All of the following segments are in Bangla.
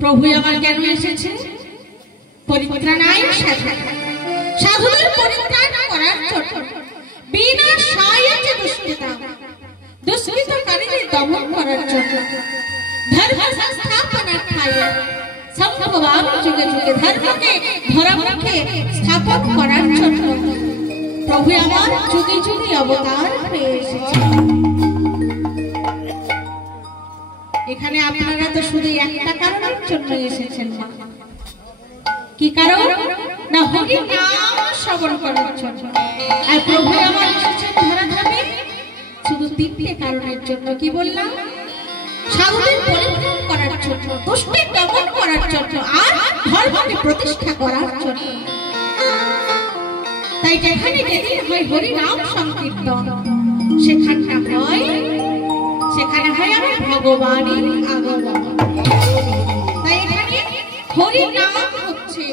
প্রভু আমার কেন এসেছে? পরিত্রাণায় সাধুদের পরিত্রাণ করার জন্য, বিনাশায় দুষ্কৃতা দুষ্কৃতকারীদের দমন করার জন্য, ধর্ম সংস্থাপনার্থায় সম্ভবামি যুগে যুগে ধর্মকে ধর্মকে স্থাপন করার জন্য প্রভু আমার যুগে যুগে অবতার হয়ে এসেছে। এখানে আপনারা তো শুধু একটা কারণের জন্য এসেছেন, কি কারণ? না হরি নাম শ্রবণ করার জন্য। আর প্রভু আমার এসেছেন ধরাধামে শুধু তিনটে কারণের জন্য। কি বললাম? সাধুদের পরিত্রাণ করার জন্য, দুষ্টের দমন করার জন্য, আর ধর্মকে প্রতিষ্ঠা করার জন্য। তাই যেখানে যেদিন হয় হরি নাম সংকীর্তন, সেখানে হয় আমার ভগবানের আগমন। তাই এখানে হরি নাম হচ্ছে,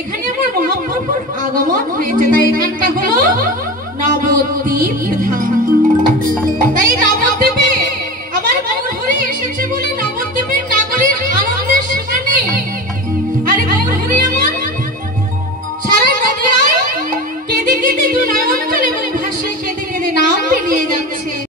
এখানে আমার মহাপ্রভুর আগমন হয়েছে। তাই এখানটা হলো নবদ্বীপ ধাম।